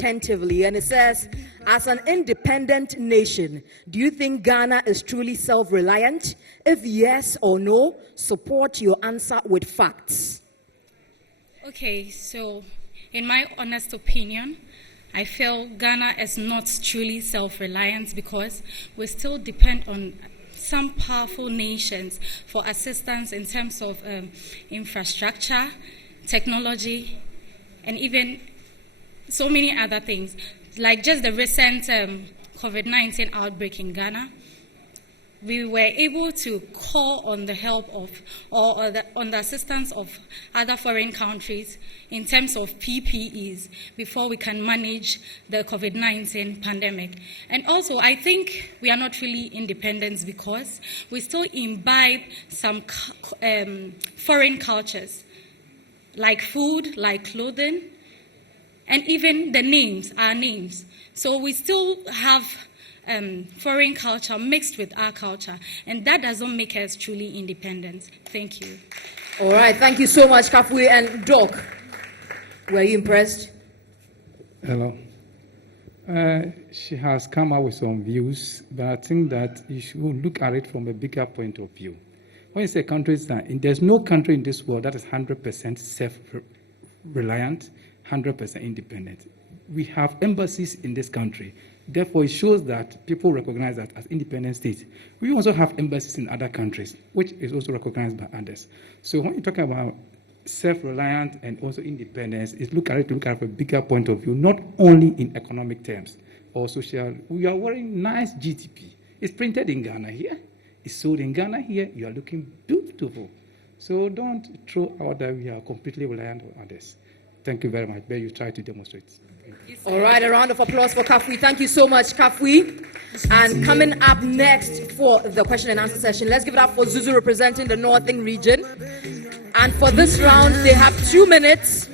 attentively, and it says, as an independent nation, do you think Ghana is truly self-reliant? If yes or no, support your answer with facts. Okay, so in my honest opinion, I feel Ghana is not truly self-reliant because we still depend on some powerful nations for assistance in terms of infrastructure, technology, and even so many other things. Like just the recent COVID-19 outbreak in Ghana, we were able to call on the help of on the assistance of other foreign countries in terms of PPEs before we can manage the COVID-19 pandemic. And also, I think we are not really independent because we still imbibe some foreign cultures, like food, like clothing, and even the names, our names. So we still have foreign culture mixed with our culture, and that doesn't make us truly independent. Thank you. All right, thank you so much, Kafui. And Doc, were you impressed? Hello. She has come up with some views, but I think that you should look at it from a bigger point of view. When you say countries, there's no country in this world that is 100% self-reliant, 100% independent. We have embassies in this country. Therefore, it shows that people recognize that as independent states. We also have embassies in other countries, which is also recognized by others. So when you're talking about self-reliant and also independence, is look at it from a bigger point of view, not only in economic terms or social. We are wearing nice GTP. It's printed in Ghana here. It's sold in Ghana here. You are looking beautiful. So don't throw out that we are completely reliant on others. Thank you very much. But you try to demonstrate. All right, a round of applause for Kafui. Thank you so much, Kafui. And coming up next for the question and answer session, let's give it up for Zuzu representing the Northern region. And for this round, they have 2 minutes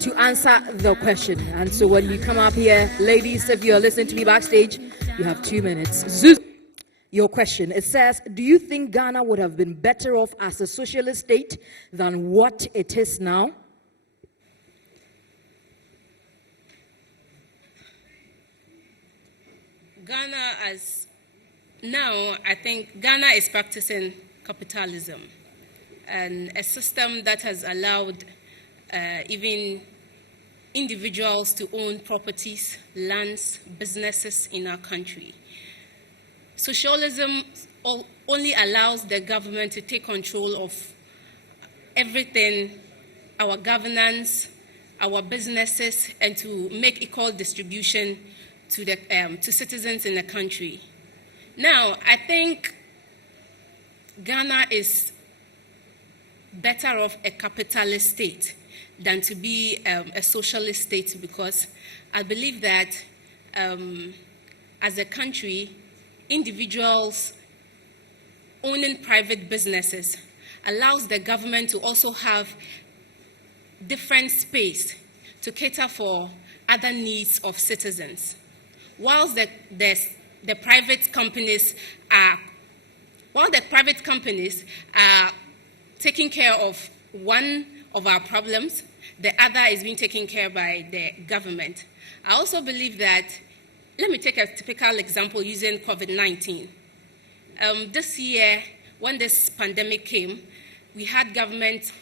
to answer the question. And so when you come up here, ladies, if you're listening to me backstage, you have 2 minutes. Zuzu, your question. It says, do you think Ghana would have been better off as a socialist state than what it is now? Ghana, as now, I think Ghana is practicing capitalism, and a system that has allowed even individuals to own properties, lands, businesses in our country. Socialism only allows the government to take control of everything, our governance, our businesses, and to make equal distribution to citizens in the country. Now, I think Ghana is better off a capitalist state than to be a socialist state, because I believe that as a country, individuals owning private businesses allows the government to also have different space to cater for other needs of citizens. Whilst the private companies are taking care of one of our problems, the other is being taken care of by the government. I also believe that, let me take a typical example using COVID-19. This year, when this pandemic came, we had government,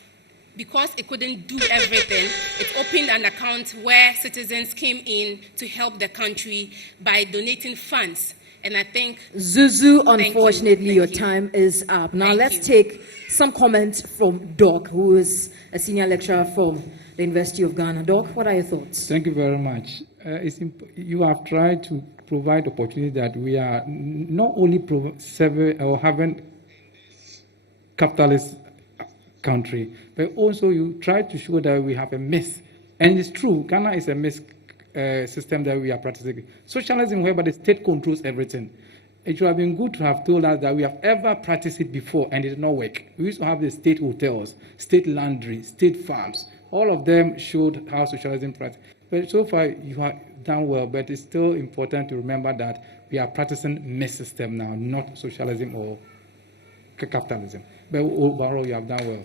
because it couldn't do everything, it opened an account where citizens came in to help the country by donating funds. And I think... Zuzu, unfortunately, your time is up. Now let's take some comments from Doc, who is a senior lecturer from the University of Ghana. Doc, what are your thoughts? Thank you very much. You have tried to provide opportunity that we are not only having capitalist country, but also you try to show that we have a myth. And it's true, Ghana is a myth system that we are practicing. Socialism, whereby the state controls everything. It would have been good to have told us that we have ever practiced it before and it did not work. We used to have the state hotels, state laundry, state farms. All of them showed how socialism practiced. But so far, you have done well, but it's still important to remember that we are practicing myth system now, not socialism or capitalism. But overall, you have done well.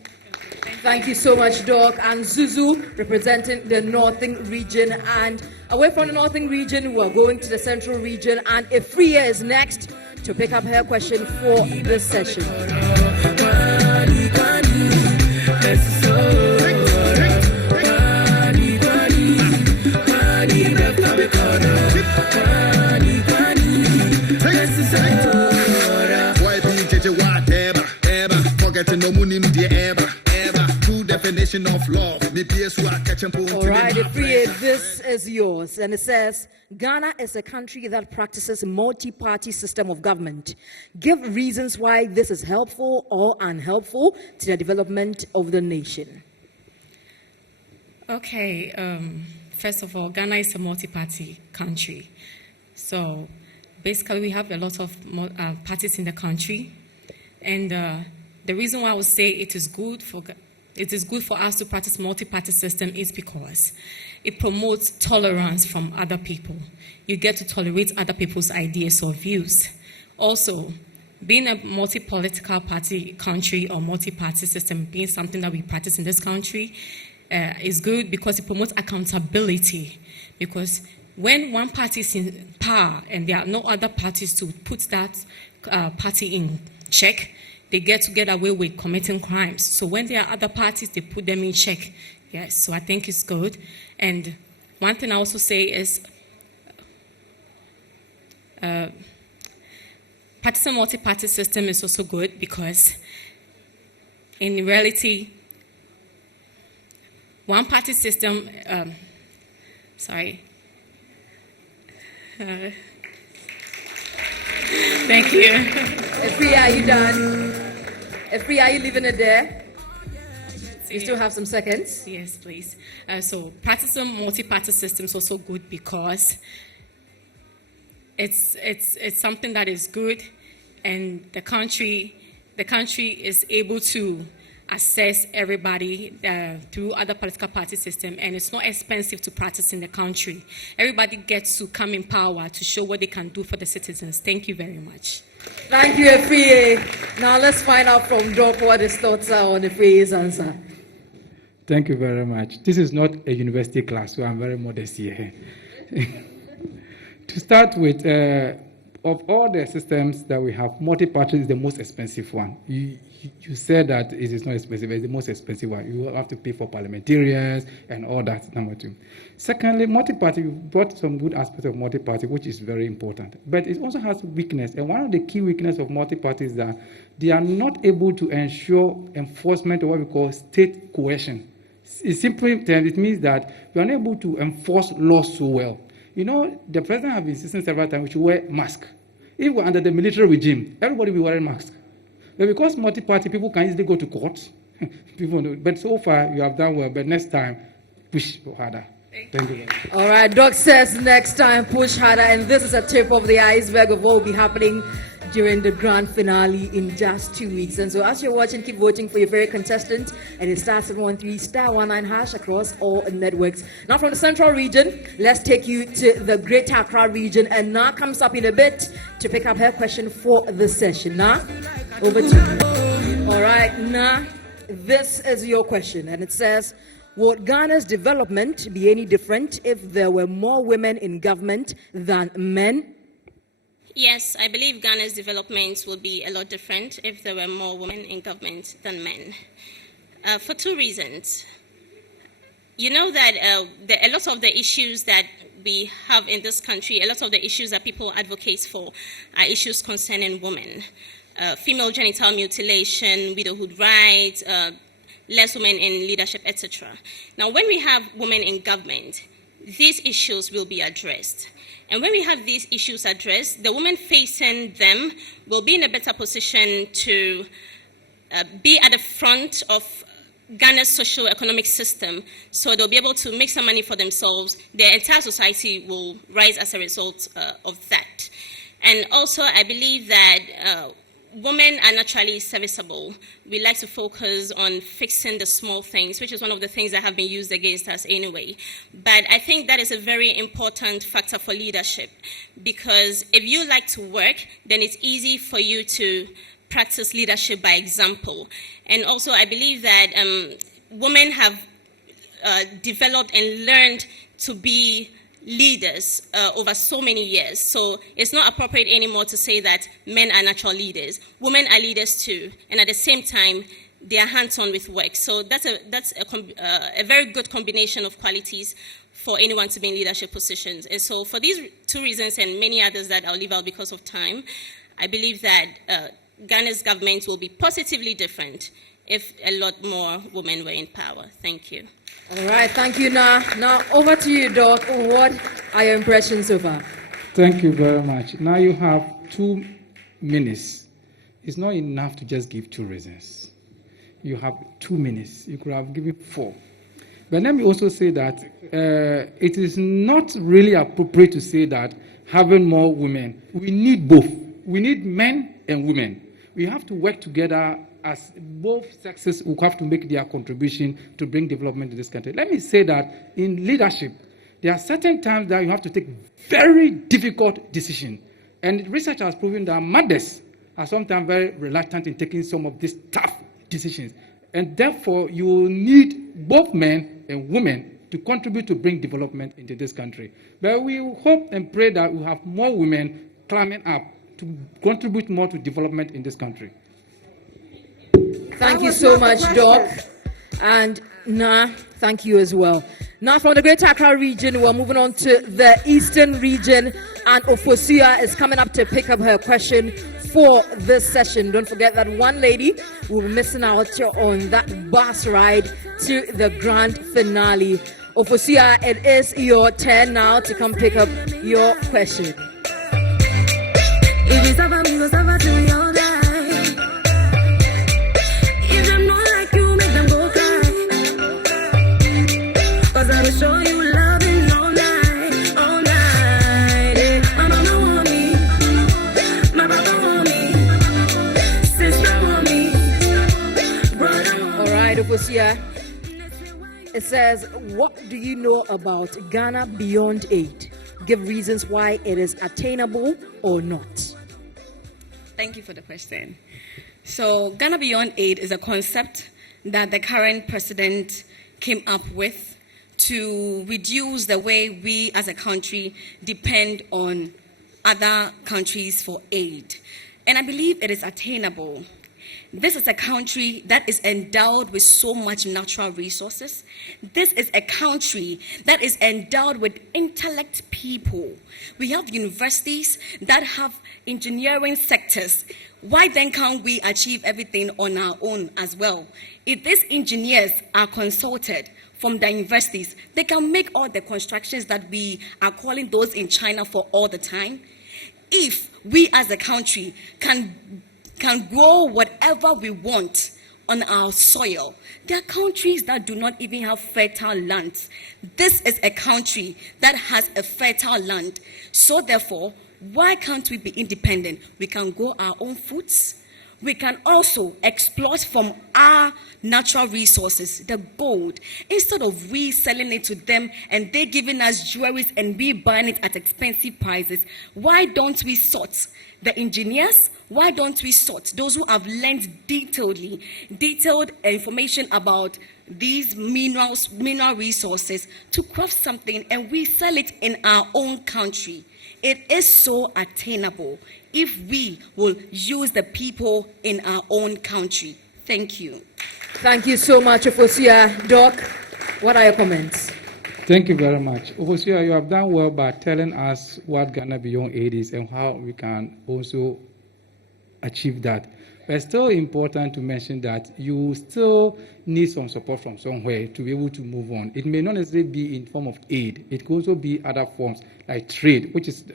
Thank you so much, Doc. And Zuzu, representing the Northern region. And away from the Northern region, we're going to the Central region. And Ifria is next to pick up her question for this session. Of love. All right, Ifria, this is yours. And it says, Ghana is a country that practices multi-party system of government. Give reasons why this is helpful or unhelpful to the development of the nation. Okay, first of all, Ghana is a multi-party country. So basically we have a lot of parties in the country. And the reason why I would say it is good for us to practice multi-party system is because it promotes tolerance from other people. You get to tolerate other people's ideas or views. Also, being a multi-political party country or multi-party system, being something that we practice in this country, is good because it promotes accountability. Because when one party is in power and there are no other parties to put that party in check, they get to get away with committing crimes. So when there are other parties, they put them in check. Yes, so I think it's good. And one thing I also say is practicing multi-party system is also good because in reality, one-party system, thank you. Ifria, are you done? Ifria, are you leaving it there? You still have some seconds? Yes, please. So practicing multi-party system is also good because it's something that is good, and the country is able to assess everybody through other political party system, and it's not expensive to practice in the country. Everybody gets to come in power to show what they can do for the citizens. Thank you very much. Thank you, Ifria. Now let's find out from Doc what his thoughts are on Ifria's answer. Thank you very much. This is not a university class, so I'm very modest here. To start with, of all the systems that we have, multi-party is the most expensive one. You said that it is not expensive, it's the most expensive one. You have to pay for parliamentarians and all that, number two. Secondly, multi-party, you brought some good aspects of multi-party, which is very important. But it also has weakness. And one of the key weaknesses of multi-party is that they are not able to ensure enforcement of what we call state coercion. It means that we are unable to enforce laws so well. You know, the president has been insisting several times we should wear masks. If we're under the military regime, everybody will be wearing masks. But because multi-party, people can easily go to court. But so far, you have done well. But next time, push harder. Thank you. All right, Doc says next time, push harder. And this is a tip of the iceberg of what will be happening during the grand finale in just 2 weeks. And so as you're watching, keep voting for your favorite contestant. And it starts at *13*19# across all networks. Now from the Central region, let's take you to the Greater Accra region. And Na comes up in a bit to pick up her question for the session. Na, over to you. All right, Na, this is your question. And it says, would Ghana's development be any different if there were more women in government than men? Yes, I believe Ghana's development will be a lot different if there were more women in government than men. For two reasons. You know that a lot of the issues that we have in this country, a lot of the issues that people advocate for are issues concerning women. Female genital mutilation, widowhood rights, less women in leadership, etc. Now, when we have women in government, these issues will be addressed. And when we have these issues addressed, the women facing them will be in a better position to be at the front of Ghana's socio-economic system, so they'll be able to make some money for themselves. Their entire society will rise as a result of that. And also, I believe that women are naturally serviceable. We like to focus on fixing the small things, which is one of the things that have been used against us anyway. But I think that is a very important factor for leadership, because if you like to work, then it's easy for you to practice leadership by example. And also, I believe that women have developed and learned to be leaders over so many years. So it's not appropriate anymore to say that men are natural leaders. Women are leaders too, and at the same time, they are hands-on with work. So that's a very good combination of qualities for anyone to be in leadership positions. And so for these two reasons and many others that I'll leave out because of time, I believe that Ghana's government will be positively different if a lot more women were in power. Thank you. All right, thank you, Na. Now, over to you, Doc. What are your impressions so far? Thank you very much. Now you have 2 minutes. It's not enough to just give 2 reasons. You have 2 minutes. You could have given 4. But let me also say that it is not really appropriate to say that having more women, we need both. We need men and women. We have to work together as both sexes will have to make their contribution to bring development to this country. Let me say that in leadership, there are certain times that you have to take very difficult decisions. And research has proven that mothers are sometimes very reluctant in taking some of these tough decisions. And therefore, you will need both men and women to contribute to bring development into this country. But we hope and pray that we have more women climbing up to contribute more to development in this country. Thank you so much, Doc. And Na, thank you as well. Now from the Greater Accra region, we're moving on to the Eastern region, and Ofosuya is coming up to pick up her question for this session. Don't forget that one lady will be missing out on that bus ride to the grand finale. Ofosuya, it is your turn now to come pick up your question. Show you loving all night, all night. Yeah. My mama want me, my papa want me, sister want me, brother want me. All right, Ofosuya. It says, what do you know about Ghana Beyond Aid? Give reasons why it is attainable or not. Thank you for the question. So, Ghana Beyond Aid is a concept that the current president came up with to reduce the way we as a country depend on other countries for aid. And I believe it is attainable. This is a country that is endowed with so much natural resources. This is a country that is endowed with intellect people. We have universities that have engineering sectors. Why then can't we achieve everything on our own as well? If these engineers are consulted from the universities, they can make all the constructions that we are calling those in China for all the time. If we as a country can grow whatever we want on our soil, there are countries that do not even have fertile lands. This is a country that has a fertile land. So therefore, why can't we be independent? We can grow our own foods. We can also exploit from our natural resources, the gold, instead of we selling it to them and they giving us jewelries and we buying it at expensive prices. Why don't we sort the engineers? Why don't we sort those who have learned detailed information about these mineral resources to craft something and we sell it in our own country? It is so attainable if we will use the people in our own country. Thank you. Thank you so much, Ofosuya. Doc, what are your comments? Thank you very much. Ofosuya, you have done well by telling us what Ghana Beyond Aid is and how we can also achieve that. But it's still important to mention that you still need some support from somewhere to be able to move on. It may not necessarily be in form of aid. It could also be other forms like trade, which is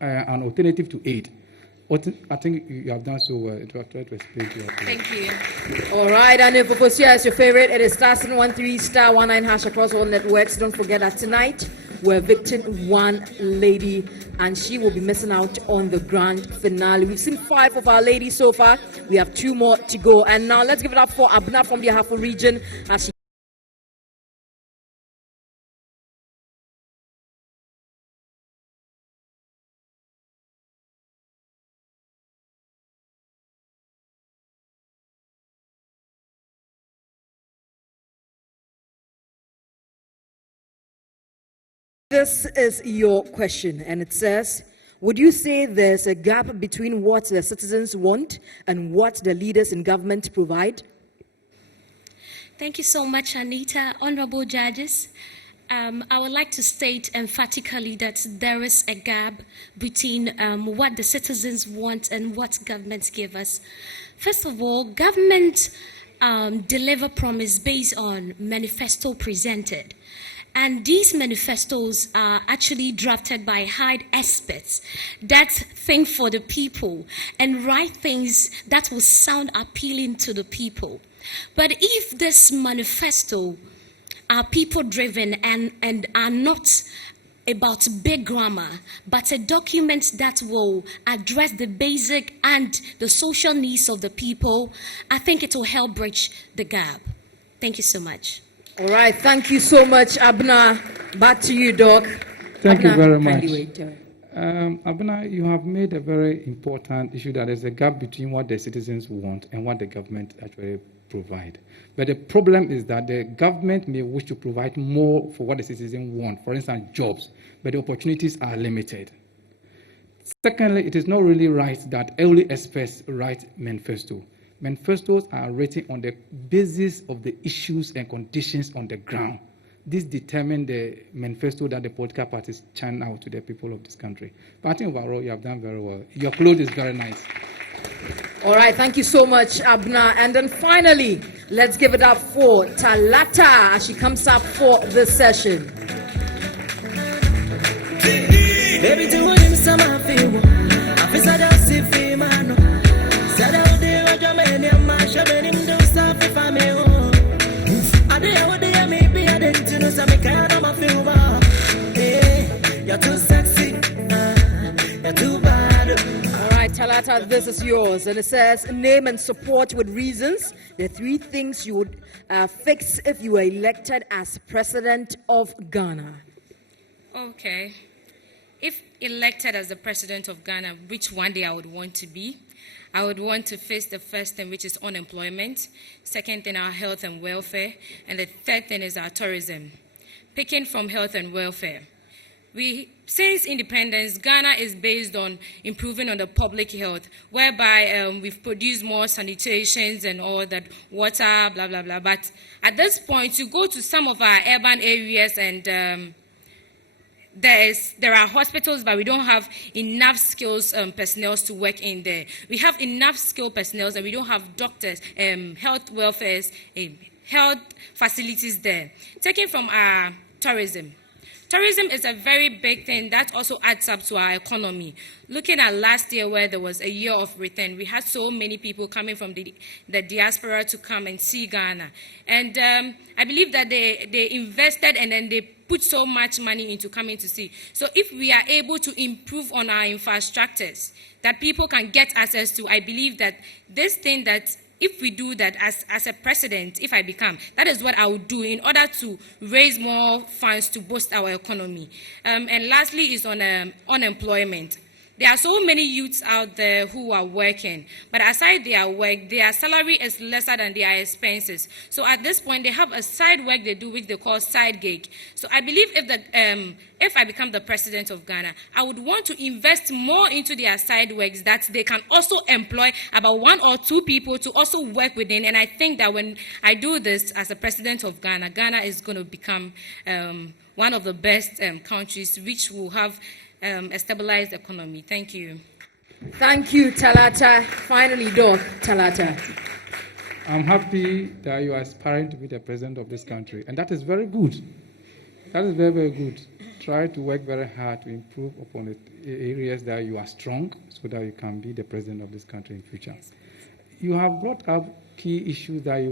an alternative to aid. I think you have done so well. To try to explain to you. Thank you. All right, and if Ofosuya is your favorite, it is *13*19# across all networks. Don't forget that tonight we're evicting one lady, and she will be missing out on the grand finale. We've seen 5 of our ladies so far. We have 2 more to go. And now let's give it up for Abna from the Ahafo region as she This is your question, and it says, would you say there's a gap between what the citizens want and what the leaders in government provide? Thank you so much, Anita. Honorable judges, I would like to state emphatically that there is a gap between what the citizens want and what governments give us. First of all, government deliver promise based on manifesto presented. And these manifestos are actually drafted by hired experts that think for the people and write things that will sound appealing to the people. But if this manifesto are people-driven and are not about big grammar, but a document that will address the basic and the social needs of the people, I think it will help bridge the gap. Thank you so much. All right, thank you so much, Abna. Back to you, Doc. Thank you Abna, very much. kindly wait. Abuna, you have made a very important issue that there's a gap between what the citizens want and what the government actually provide. But the problem is that the government may wish to provide more for what the citizens want, for instance, jobs, but the opportunities are limited. Secondly, it is not really right that early experts write manifesto. Manifestos are written on the basis of the issues and conditions on the ground. This determines the manifesto that the political parties churn out to the people of this country. But I think overall, you have done very well. Your clothes is very nice. All right, thank you so much, Abna. And then finally, let's give it up for Talata as she comes up for this session. You're too sexy, you're too bad. All right, Talata, this is yours. And it says, name and support with reasons the 3 things you would fix if you were elected as president of Ghana. Okay. If elected as the president of Ghana, which one day I would want to be, I would want to face the first thing, which is unemployment. Second thing, our health and welfare. And the third thing is our tourism. Picking from health and welfare. Since independence, Ghana is based on improving on the public health, whereby we've produced more sanitations and all that, water, blah, blah, blah. But at this point, you go to some of our urban areas and there are hospitals, but we don't have enough skills personnel to work in there. We have enough skilled personnel, and we don't have doctors, health welfares, health facilities there. Taking from our tourism. Tourism is a very big thing that also adds up to our economy. Looking at last year where there was a year of return, we had so many people coming from the diaspora to come and see Ghana. And I believe that they invested and then they put so much money into coming to see. So if we are able to improve on our infrastructures that people can get access to, I believe that this thing that if we do that as a president, if I become, that is what I would do in order to raise more funds to boost our economy. And lastly is on unemployment. There are so many youths out there who are working, but aside their work, their salary is lesser than their expenses. So at this point, they have a side work they do, which they call side gig. So I believe if I become the president of Ghana, I would want to invest more into their side works that they can also employ about 1 or 2 people to also work within. And I think that when I do this as a president of Ghana, Ghana is going to become one of the best countries which will have a stabilized economy. Thank you. Thank you, Talata. Finally, Doc, Talata. I'm happy that you are aspiring to be the president of this country, and that is very good. That is very, very good. Try to work very hard to improve upon the areas that you are strong so that you can be the president of this country in future. You have brought up key issues that you